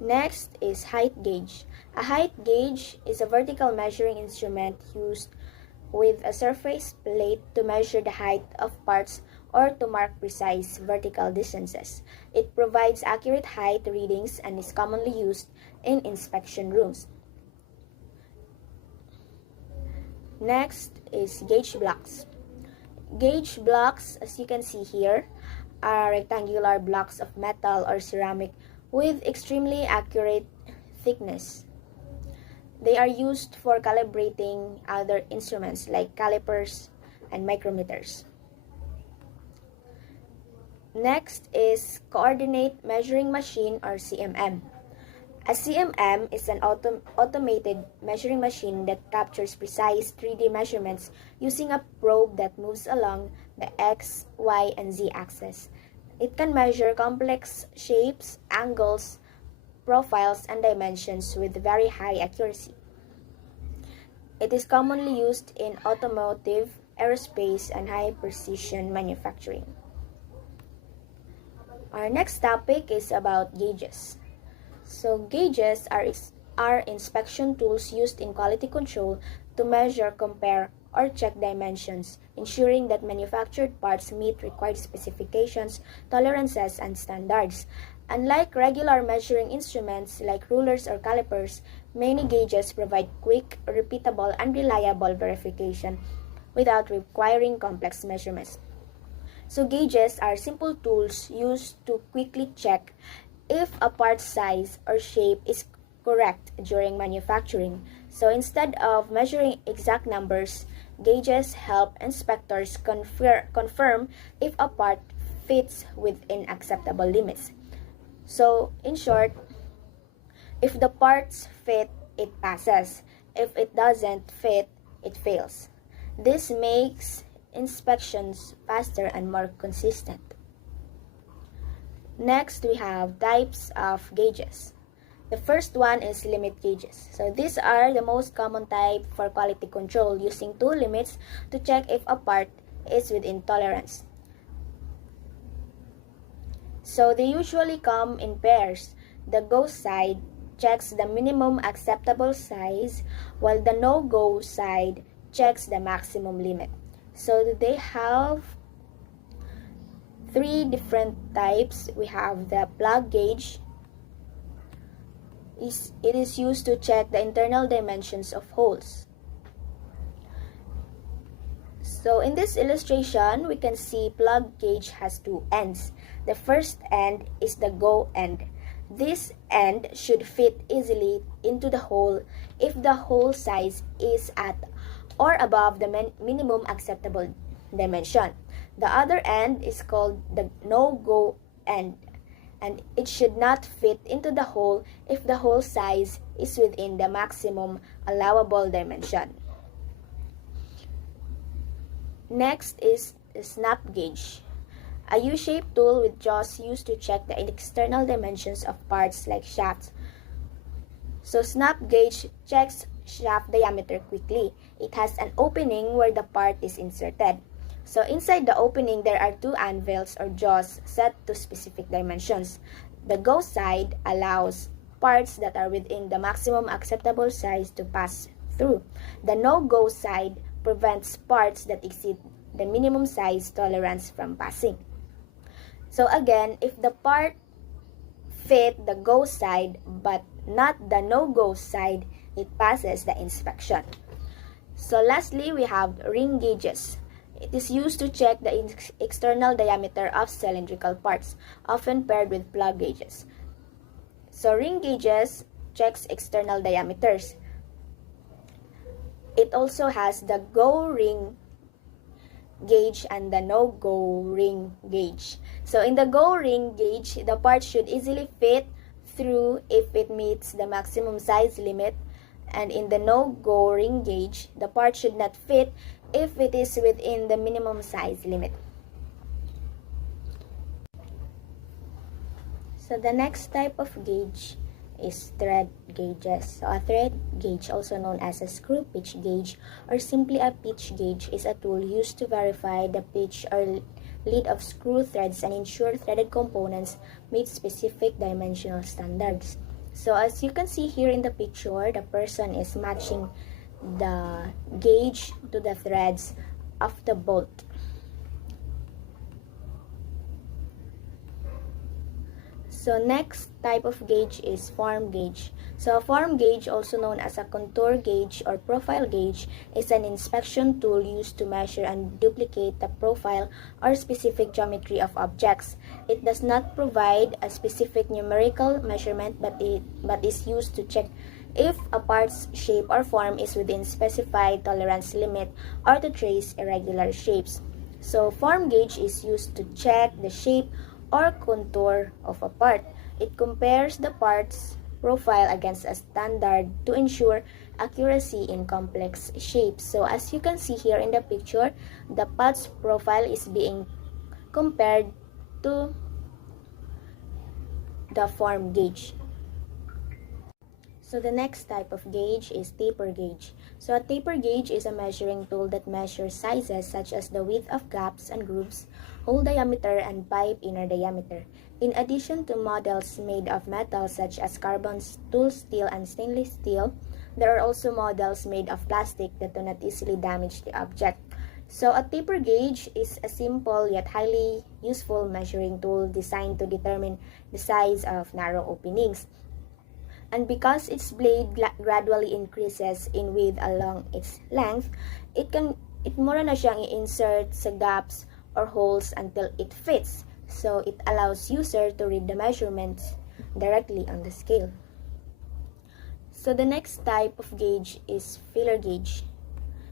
Next is height gauge. A height gauge is a vertical measuring instrument used with a surface plate to measure the height of parts or to mark precise vertical distances. It provides accurate height readings and is commonly used in inspection rooms. Next is gauge blocks. Gauge blocks, as you can see here, are rectangular blocks of metal or ceramic with extremely accurate thickness. They are used for calibrating other instruments like calipers and micrometers. Next is coordinate measuring machine or CMM. A CMM is an automated measuring machine that captures precise 3D measurements using a probe that moves along the X, Y, and Z axis. It can measure complex shapes, angles, profiles, and dimensions with very high accuracy. It is commonly used in automotive, aerospace, and high-precision manufacturing. Our next topic is about gauges. So gauges are inspection tools used in quality control to measure, compare, or check dimensions, ensuring that manufactured parts meet required specifications, tolerances, and standards. Unlike regular measuring instruments like rulers or calipers, many gauges provide quick, repeatable, and reliable verification without requiring complex measurements. So gauges are simple tools used to quickly check if a part's size or shape is correct during manufacturing. So instead of measuring exact numbers, gauges help inspectors confirm if a part fits within acceptable limits. So in short, if the parts fit, it passes. If it doesn't fit, it fails. This makes inspections faster and more consistent. Next, we have types of gauges. The first one is limit gauges. So these are the most common type for quality control, using two limits to check if a part is within tolerance. So they usually come in pairs. The go side checks the minimum acceptable size, while the no-go side checks the maximum limit. So they have three different types. We have the plug gauge. It is used to check the internal dimensions of holes. So in this illustration, we can see plug gauge has two ends. The first end is the go end. This end should fit easily into the hole if the hole size is at or above the minimum acceptable dimension. The other end is called the no-go end, and it should not fit into the hole if the hole size is within the maximum allowable dimension. Next is the snap gauge, a U-shaped tool with jaws used to check the external dimensions of parts like shafts. So snap gauge checks shaft diameter quickly. It has an opening where the part is inserted. So inside the opening, there are two anvils or jaws set to specific dimensions. The go side allows parts that are within the maximum acceptable size to pass through. The no-go side prevents parts that exceed the minimum size tolerance from passing. So again, if the part fit the go side but not the no-go side, it passes the inspection. So lastly, we have ring gauges. It is used to check the external diameter of cylindrical parts, often paired with plug gauges. So ring gauges checks external diameters. It also has the go ring gauge and the no-go ring gauge. So in the go ring gauge, the part should easily fit through if it meets the maximum size limit, and in the no-go ring gauge, the part should not fit if it is within the minimum size limit. So the next type of gauge is thread gauges. So a thread gauge, also known as a screw pitch gauge or simply a pitch gauge, is a tool used to verify the pitch or lead of screw threads and ensure threaded components meet specific dimensional standards. So as you can see here in the picture, the person is matching the gauge to the threads of the bolt. So next type of gauge is form gauge. So a form gauge, also known as a contour gauge or profile gauge, is an inspection tool used to measure and duplicate the profile or specific geometry of objects. It does not provide a specific numerical measurement, but is used to check if a part's shape or form is within specified tolerance limit or to trace irregular shapes. So form gauge is used to check the shape or contour of a part. It compares the part's profile against a standard to ensure accuracy in complex shapes. So as you can see here in the picture, the part's profile is being compared to the form gauge. So the next type of gauge is taper gauge. So a taper gauge is a measuring tool that measures sizes such as the width of gaps and grooves, hole diameter, and pipe inner diameter. In addition to models made of metal such as carbon, tool steel, and stainless steel, there are also models made of plastic that do not easily damage the object. So a taper gauge is a simple yet highly useful measuring tool designed to determine the size of narrow openings. And because its blade gradually increases in width along its length, it mura na siyang i-insert sa gaps or holes until it fits. So it allows user to read the measurements directly on the scale. So the next type of gauge is feeler gauge.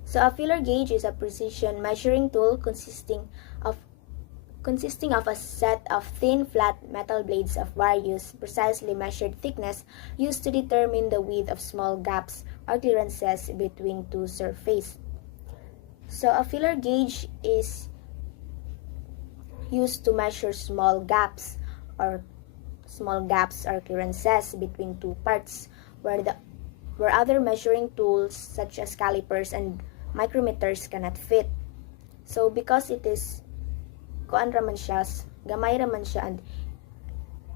So a feeler gauge is a precision measuring tool consisting of a set of thin, flat metal blades of various precisely measured thickness used to determine the width of small gaps or clearances between two surfaces. So a feeler gauge is used to measure small gaps or clearances between two parts where other measuring tools such as calipers and micrometers cannot fit. So because it is kuan raman siya, gamay raman siya,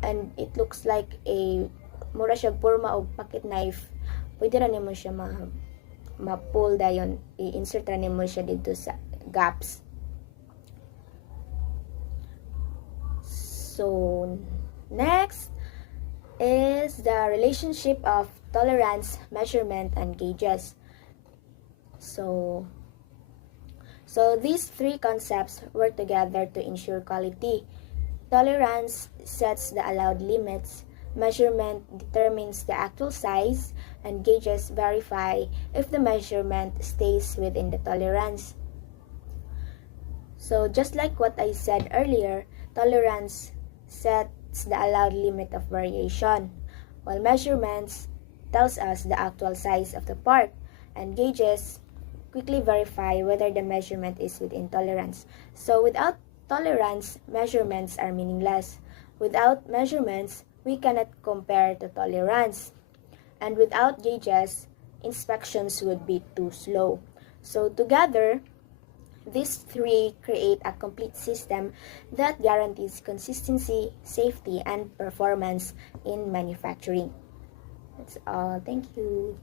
and it looks like a mura siya porma og pocket knife, pwede ra nimo siya ma-pull dayon, i-insert ra nimo siya dito sa gaps. So next is the relationship of tolerance, measurement, and gauges. So these three concepts work together to ensure quality. Tolerance sets the allowed limits, measurement determines the actual size, and gauges verify if the measurement stays within the tolerance. So just like what I said earlier, tolerance sets the allowed limit of variation, while measurements tells us the actual size of the part, and gauges quickly verify whether the measurement is within tolerance. So without tolerance, measurements are meaningless. Without measurements, we cannot compare to tolerance. And without gauges, inspections would be too slow. So together, these three create a complete system that guarantees consistency, safety, and performance in manufacturing. That's all. Thank you.